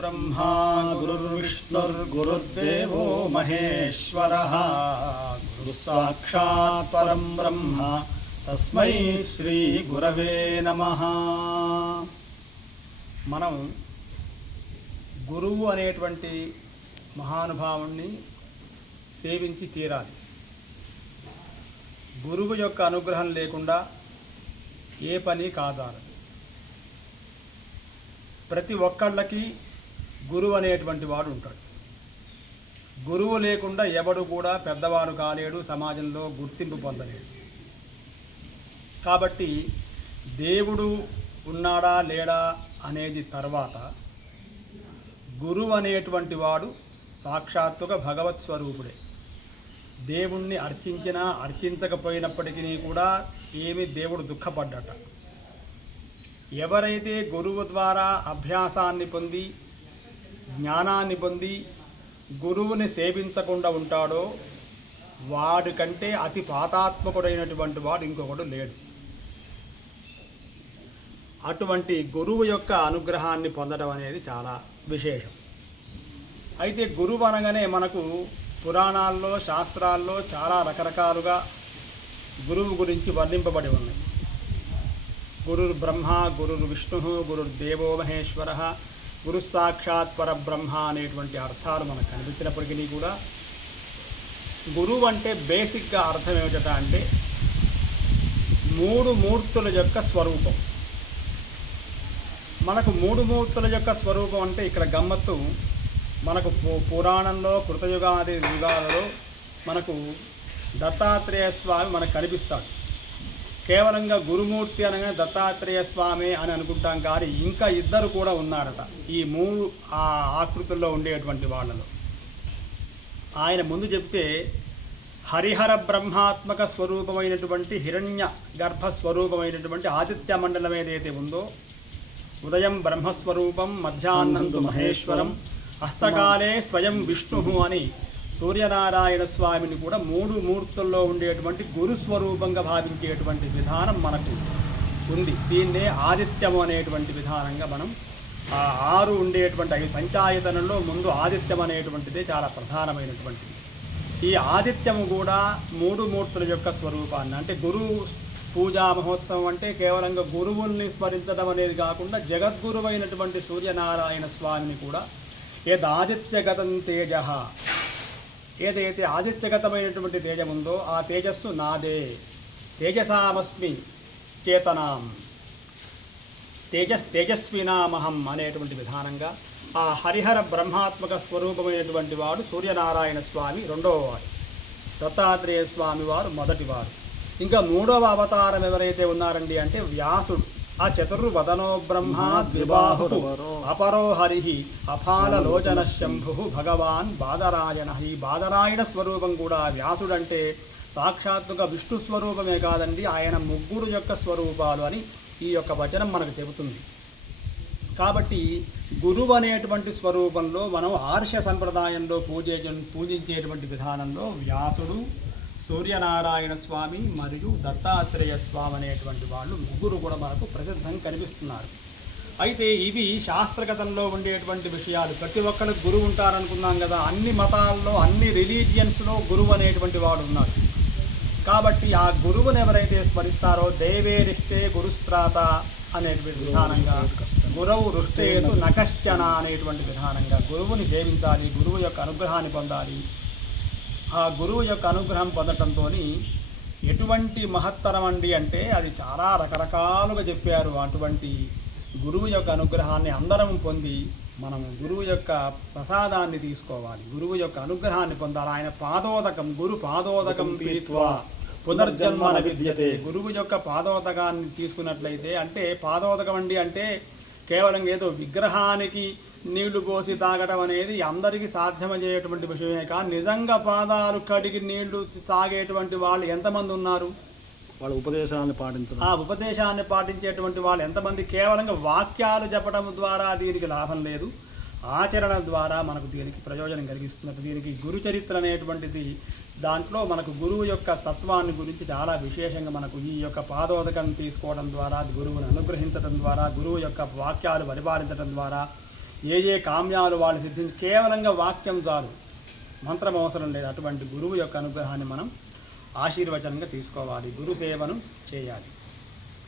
गुरुर्ब्रह्मा गुरुर्विष्णुर्गुरुर्देवो महेश्वरः गुरुसाक्षात् परं ब्रह्म तस्मै श्री गुरवे नमः। మనం గురువు అనేటువంటి మహానుభావుణ్ణి సేవించి తీరాలి. గురువు యొక్క అనుగ్రహం లేకుండా ఏ పని కాదాలదు. ప్రతి ఒక్కళ్ళకి గురువు అనేటువంటి వాడు ఉంటాడు. గురువు లేకుండా ఎవడు కూడా పెద్దవాడు కాలేడు, సమాజంలో గుర్తింపు పొందలేడు. కాబట్టి దేవుడు ఉన్నాడా లేడా అనేది తర్వాత గురువు అనేటువంటి వాడు సాక్షాత్తుగా భగవత్ స్వరూపుడే. దేవుణ్ణి అర్చించినా అర్చించకపోయినప్పటికీ కూడా ఏమి దేవుడు దుఃఖపడ్డట. ఎవరైతే గురువు ద్వారా అభ్యాసాన్ని పొంది జ్ఞానాన్ని పొంది గురువుని సేవించకుండా ఉంటాడో వాడికంటే అతి పాతాత్మకుడైనటువంటి వాడు ఇంకొకడు లేడు. అటువంటి గురువు యొక్క అనుగ్రహాన్ని పొందడం అనేది చాలా విశేషం. అయితే గురువు అనగానే మనకు పురాణాల్లో శాస్త్రాల్లో చాలా రకరకాలుగా గురువు గురించి వర్ణింపబడి ఉన్నాయి. గురుర్ బ్రహ్మ, గురుర్ విష్ణు, గురుర్దేవో మహేశ్వర, గురు సాక్షాత్ పరబ్రహ్మ అనేటువంటి అర్థాలు మనకు కనిపించినప్పటికీ కూడా గురువు అంటే బేసిక్గా అర్థం ఏమిటట అంటే మూడు మూర్తుల యొక్క స్వరూపం. మనకు మూడు మూర్తుల యొక్క స్వరూపం అంటే ఇక్కడ గమ్మత్తు, మనకు పురాణంలో కృతయుగాది యుగాలలో మనకు దత్తాత్రేయ స్వామి మనకు కనిపిస్తాడు. కేవలంగా గురుమూర్తి అనగానే దత్తాత్రేయ స్వామి అని అనుకుంటాం, కానీ ఇంకా ఇద్దరు కూడా ఉన్నారట ఈ మూడు ఆ ఆకృతుల్లో ఉండేటువంటి వాళ్ళలో. ఆయన ముందు చెప్తే హరిహర బ్రహ్మాత్మక స్వరూపమైనటువంటి హిరణ్య గర్భ స్వరూపమైనటువంటి ఆదిత్య మండలం ఏదైతే ఉందో, ఉదయం బ్రహ్మస్వరూపం మధ్యాహ్నంతు మహేశ్వరం హస్తకాలే స్వయం విష్ణు అని సూర్యనారాయణ స్వామిని కూడా మూడు మూర్తుల్లో ఉండేటువంటి గురుస్వరూపంగా భావించేటువంటి విధానం మనకు ఉంది. దీన్నే ఆదిత్యము అనేటువంటి విధానంగా మనం ఆ ఆరు ఉండేటువంటి పంచాయతనంలో ముందు ఆదిత్యం అనేటువంటిదే చాలా ప్రధానమైనటువంటిది. ఈ ఆదిత్యము కూడా మూడు మూర్తుల యొక్క స్వరూపాన్ని, అంటే గురువు పూజా మహోత్సవం అంటే కేవలంగా గురువుల్ని స్మరించడం అనేది కాకుండా జగద్గురువైనటువంటి సూర్యనారాయణ స్వామిని కూడా యదాదిత్యగతం తేజ, ఏదైతే ఆదిత్యగతమైనటువంటి తేజం ఉందో ఆ తేజస్సు నాదే, తేజసామస్మి చేతనాం తేజస్వినామహం అనేటువంటి విధానంగా ఆ హరిహర బ్రహ్మాత్మక స్వరూపమైనటువంటి వాడు సూర్యనారాయణ స్వామి రెండవ వాడు, దత్తాత్రేయ స్వామి వారు మొదటివారు. ఇంకా మూడవ అవతారం ఎవరైతే ఉన్నారండి అంటే వ్యాసుడు. ఆ చతుర్వదనో బ్రహ్మ ద్విబాహుడు అపరో హరి అపాలలోచన శంభు భగవాన్ బాదరాయణ. ఈ బాదరాయణ స్వరూపం కూడా వ్యాసుడంటే సాక్షాత్తుగా విష్ణు స్వరూపమే కాదండి, ఆయన ముగ్గురు యొక్క స్వరూపాలు అని ఈ యొక్క వచనం మనకు చెబుతుంది. కాబట్టి గురువు అనేటువంటి స్వరూపంలో మనం ఆర్ష సంప్రదాయంలో పూజించేటువంటి విధానంలో వ్యాసుడు, సూర్యనారాయణ స్వామి మరియు దత్తాత్రేయ స్వామి అనేటువంటి వాళ్ళు ముగ్గురు కూడా మనకు ప్రసిద్ధం కనిపిస్తున్నారు. అయితే ఇవి శాస్త్రగతంలో ఉండేటువంటి విషయాలు. ప్రతి ఒక్కరికి గురువు ఉంటారనుకున్నాం కదా, అన్ని మతాల్లో అన్ని రిలీజియన్స్లో గురువు అనేటువంటి వాడు ఉన్నారు. కాబట్టి ఆ గురువుని ఎవరైతే స్మరిస్తారో దేవేరిస్తే గురుస్త్రాత అనేటువంటి విధానంగా, గురువు రుష్టేతు నకశ్చన అనేటువంటి విధానంగా గురువుని సేవించాలి, గురువు యొక్క అనుగ్రహాన్ని పొందాలి. ఆ గురువు యొక్క అనుగ్రహం పొందటంతో ఎటువంటి మహత్తరం అండి అంటే అది చాలా రకరకాలుగా చెప్పారు. అటువంటి గురువు యొక్క అనుగ్రహాన్ని అందరం పొంది మనం గురువు యొక్క ప్రసాదాన్ని తీసుకోవాలి, గురువు యొక్క అనుగ్రహాన్ని పొందాలి. ఆయన పాదోదకం, గురు పాదోదకం పీత్వా పునర్జన్మన విద్యతే. గురువు యొక్క పాదోదకాన్ని తీసుకున్నట్లయితే, అంటే పాదోదకం అండి అంటే కేవలం ఏదో విగ్రహానికి నీళ్లు పోసి తాగడం అనేది అందరికీ సాధ్యమయ్యేటువంటి విషయమే. కానీ నిజంగా పాదాలు కడిగి నీళ్లు తాగేటువంటి వాళ్ళు ఎంతమంది ఉన్నారు? వాళ్ళ ఉపదేశాన్ని పాటించడం, ఆ ఉపదేశాన్ని పాటించేటువంటి వాళ్ళు ఎంతమంది? కేవలంగా వాక్యాలు చెప్పడం ద్వారా దీనికి లాభం లేదు, ఆచరణ ద్వారా మనకు దీనికి ప్రయోజనం కలిగిస్తున్నట్టు. దీనికి గురు చరిత్ర అనేటువంటిది, దాంట్లో మనకు గురువు యొక్క తత్వాన్ని గురించి చాలా విశేషంగా మనకు ఈ యొక్క పాదోదకం తీసుకోవడం ద్వారా, గురువుని అనుగ్రహించడం ద్వారా, గురువు యొక్క వాక్యాలు పరిపాలించడం ద్వారా ఏ ఏ కామ్యాలు వాళ్ళు సిద్ధించి కేవలంగా వాక్యం చాలు, మంత్రం అవసరం లేదు. అటువంటి గురువు యొక్క అనుగ్రహాన్ని మనం ఆశీర్వచనంగా తీసుకోవాలి, గురు సేవను చేయాలి.